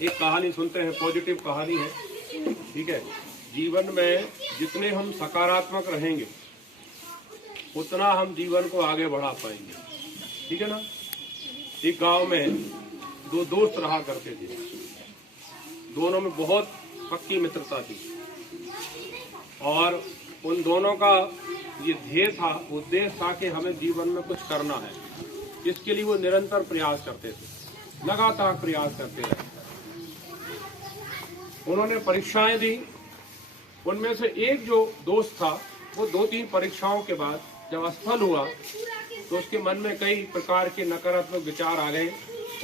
एक कहानी सुनते हैं, पॉजिटिव कहानी है। ठीक है, जीवन में जितने हम सकारात्मक रहेंगे उतना हम जीवन को आगे बढ़ा पाएंगे। ठीक है ना। एक गांव में दो दोस्त रहा करते थे, दोनों में बहुत पक्की मित्रता थी और उन दोनों का ये ध्येय था, उद्देश्य था कि हमें जीवन में कुछ करना है। इसके लिए वो निरंतर प्रयास करते थे, लगातार प्रयास करते रहे। उन्होंने परीक्षाएं दी। उनमें से एक जो दोस्त था वो 2-3 परीक्षाओं के बाद जब असफल हुआ तो उसके मन में कई प्रकार के नकारात्मक विचार आ गए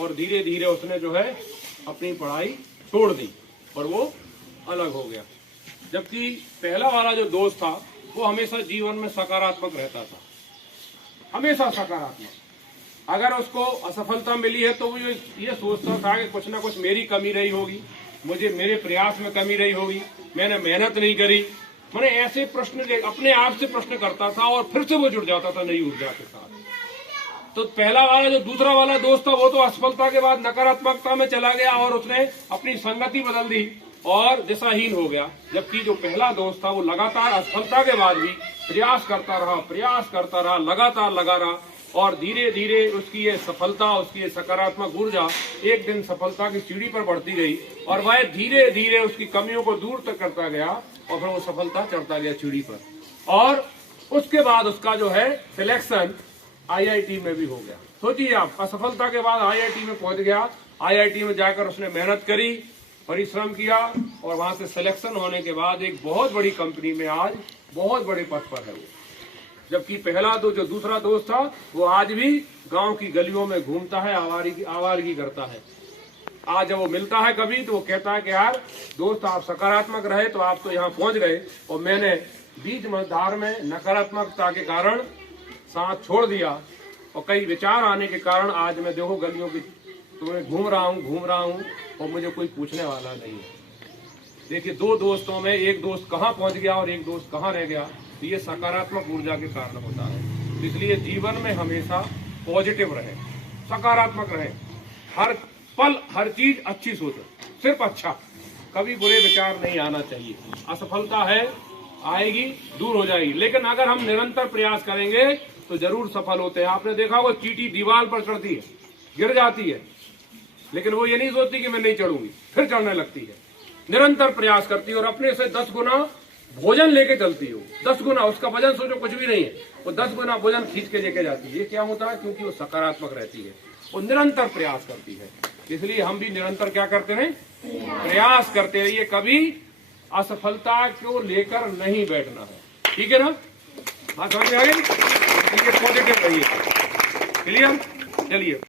और धीरे धीरे उसने जो है अपनी पढ़ाई छोड़ दी और वो अलग हो गया। जबकि पहला वाला जो दोस्त था वो हमेशा जीवन में सकारात्मक रहता था, हमेशा सकारात्मक। अगर उसको असफलता मिली है तो वो ये सोचता था कि कुछ ना कुछ मेरी कमी रही होगी, मेरे प्रयास में कमी रही होगी, मैंने मेहनत नहीं करी। मैंने ऐसे प्रश्न अपने आप से प्रश्न करता था और फिर से वो जुड़ जाता था नई ऊर्जा के साथ। तो पहला वाला जो दूसरा वाला दोस्त था वो तो असफलता के बाद नकारात्मकता में चला गया और उसने अपनी संगति बदल दी और दिशाहीन हो गया। जबकि जो पहला दोस्त था वो लगातार असफलता के बाद भी प्रयास करता रहा, लगातार लगा रहा और धीरे धीरे उसकी ये सफलता, उसकी ये सकारात्मक ऊर्जा एक दिन सफलता की सीढ़ी पर बढ़ती गई और वह धीरे धीरे उसकी कमियों को दूर तक करता गया और फिर वो सफलता चढ़ता गया सीढ़ी पर। और उसके बाद उसका जो है सिलेक्शन IIT में भी हो गया। सोचिए आप, असफलता के बाद IIT में पहुंच गया। IIT में जाकर उसने मेहनत करी, परिश्रम किया और वहां से सिलेक्शन होने के बाद एक बहुत बड़ी कंपनी में आज बहुत बड़े पद पर है वो। जबकि पहला जो दूसरा दोस्त था वो आज भी गांव की गलियों में घूमता है, आवारगी करता है। आज जब वो मिलता है कभी तो वो कहता है कि यार दोस्त, आप सकारात्मक रहे तो आप तो यहाँ पहुंच गए और मैंने बीच मझधार में नकारात्मकता के कारण साथ छोड़ दिया और कई विचार आने के कारण आज मैं देखो गलियों की तुम्हें घूम रहा हूँ और मुझे कोई पूछने वाला नहीं है। देखिए, 2 दोस्तों में एक दोस्त कहाँ पहुंच गया और एक दोस्त कहाँ रह गया। ये सकारात्मक ऊर्जा के कारण होता है। इसलिए जीवन में हमेशा पॉजिटिव रहे, सकारात्मक रहे, हर पल हर चीज अच्छी सोचो, सिर्फ अच्छा, कभी बुरे विचार नहीं आना चाहिए। असफलता है, आएगी, दूर हो जाएगी, लेकिन अगर हम निरंतर प्रयास करेंगे तो जरूर सफल होते हैं। आपने देखा होगा चींटी दीवार पर चढ़ती है, गिर जाती है, लेकिन वो ये नहीं सोचती कि मैं नहीं चढ़ूंगी, फिर चढ़ने लगती है, निरंतर प्रयास करती है और अपने से 10 गुना भोजन लेके चलती हो। 10 गुना, उसका वजन सोचो कुछ भी नहीं है, वो 10 गुना भोजन खींच के लेके जाती है। ये क्या होता है? क्योंकि वो सकारात्मक रहती है, वो निरंतर प्रयास करती है। इसलिए हम भी निरंतर क्या करते हैं? प्रयास करते रहिए, कभी असफलता को लेकर नहीं बैठना है। ठीक है ना? बात समझ में आ गई? पॉजिटिव रहिए। क्लियर? चलिए।